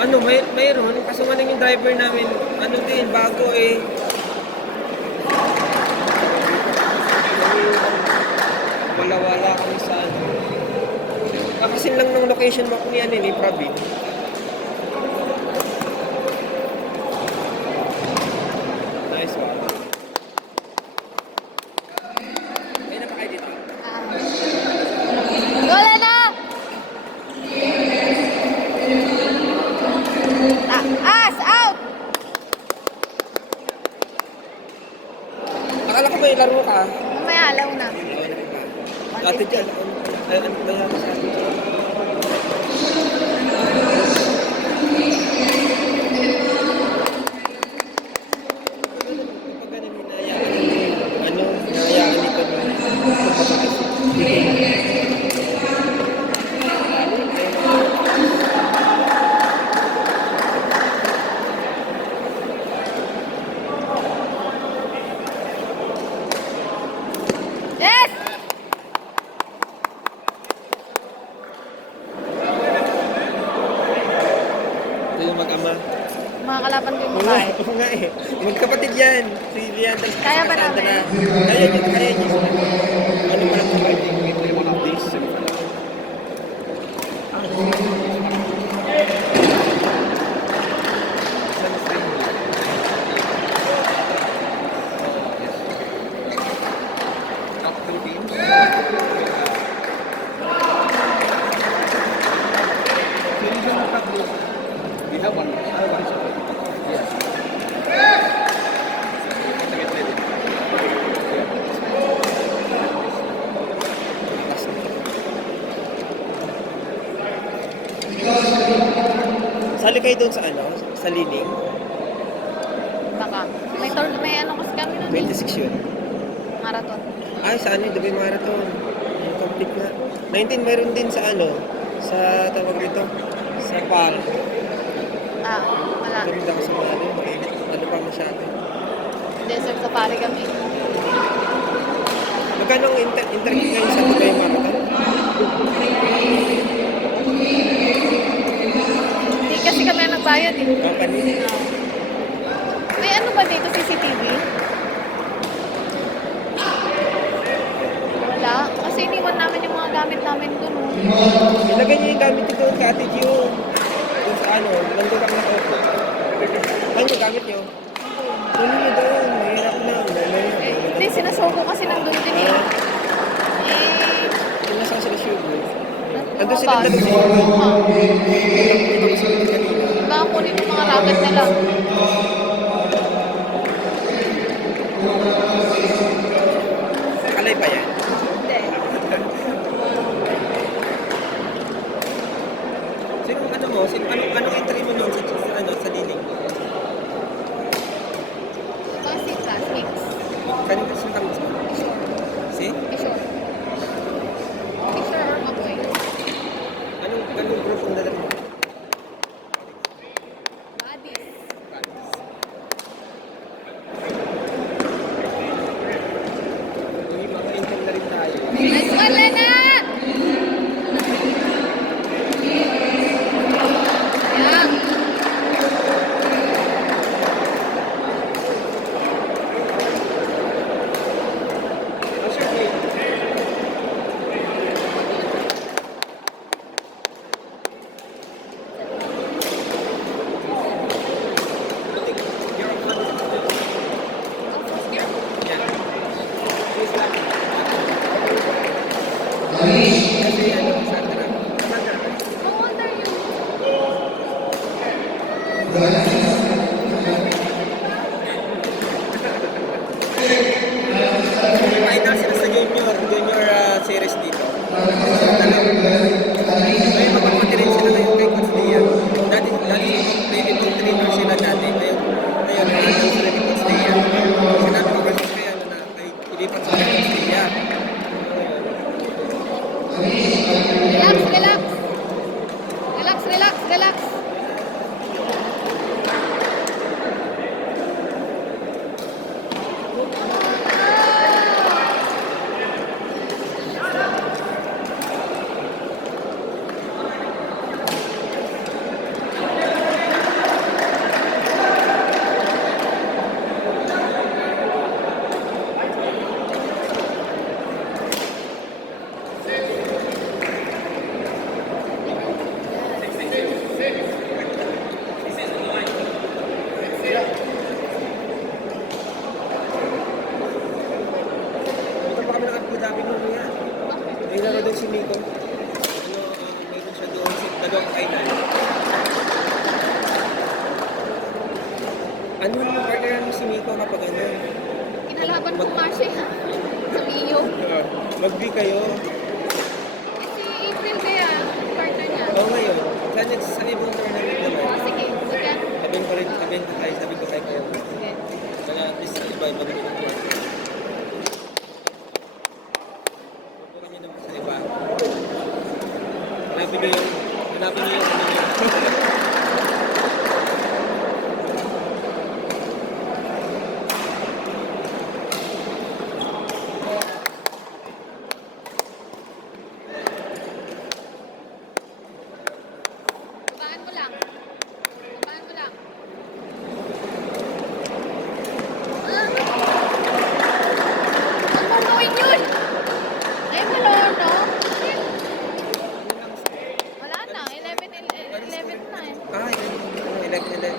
Ano, mayroon. Kaso nga yung driver namin, ano din, bago eh. Wala kami sa ano. Kakasin lang ng location map niya ni Praveen. Nice one. May napakay dito. Wala na! As! Out! Akala ko may laro ka. Mamaya, alaw na. Dati dyan, ano ba yan sa akin? Kapag ganun, hinayaan nito Yes! Ito yung mag-ama. Mga kalaban ko yung babae. Oo nga eh. Magkapatid yan. Si Leander. Kaya ba namin? Kaya niyo. Ano pa lang sa birthday ko? Ito yung mga updates. We have one. Yes. Sali kayo doon sa ano? Sa Lining? Baka. May ano kasi kami nun eh. 26 yun. Marathon. Ay, sa ano? Dubai Marathon. Yung complete na. 19 mayroon din sa ano? Sa tawag dito? Sa PAL. Ah, wala. Kami lang sa mga ano. Mainit. Ano pa masyado? Desert safari kami. Magkano ang interview ngayon sa Dubai Marathon? Hindi kasi kami ang nagbayad eh. Company? May ano ba dito, CCTV? Wala. Kasi iniwan namin yung mga gamit namin dun. Oh. Ilagay niyo yung gamit nyo doon, Ate Gio. Ano, nandun kami nakaupo. Ano yung gamit nyo? Kunin nyo doon. Mahirap na. Hindi, sinasoko kasi nandun din eh. Eh, Nasa ka sila sugar. Nandun lumabas. sila dalawa sa sugar. Dito ko sila kanina. Baka kunin yung mga racket nila. Alay pa yan. Hindi. Sino ano mo? Anong entry mo nun sa liling? Ito si classmates. Kanina sa tamis mo? Sure. Si? Sure. Sure or Maboy? Anong group ang dala mo? Buddies. Uy, maka-intern na rin tayo. Nice one, Lena! Yan. What's your name? You're a fun. Yeah. She's lucky. Kasi ano, Sandra. Sandra. No wonder you. Final sila sa junior series dito. May mapapati rin sila ngayon kay Coach Dia. Dati medical trainer sila dati. Ngayon, ano sila ni Coach Dia. Sinabi ko kasi kaya na kay ilipat sa Coach Dia. Relax, relax. Relax, relax, relax. Ito pa kami ng Abu Dhabi mo niya. May laro doon si Nico. Mayroon siya doon sa dalawang final. Ano yung partner mo si Nico kapag ano? Kinalaban ko nga siya. Sa Mio. Mag-B kayo. Si April kaya, partner niya. Oo ngayon. Sa ibang tournament naman. Oh, sige, sige. Sabihin ko kayo. Sige. Kaya at least iba magiging ko. Pupukan nyo naman sa iba. Hanapin nyo yung ano nyo. Babaan mo lang. Babaan mo lang. Ano gawin yun? Ay, malor, no? Wala na. 11 na eh. Ah, 11.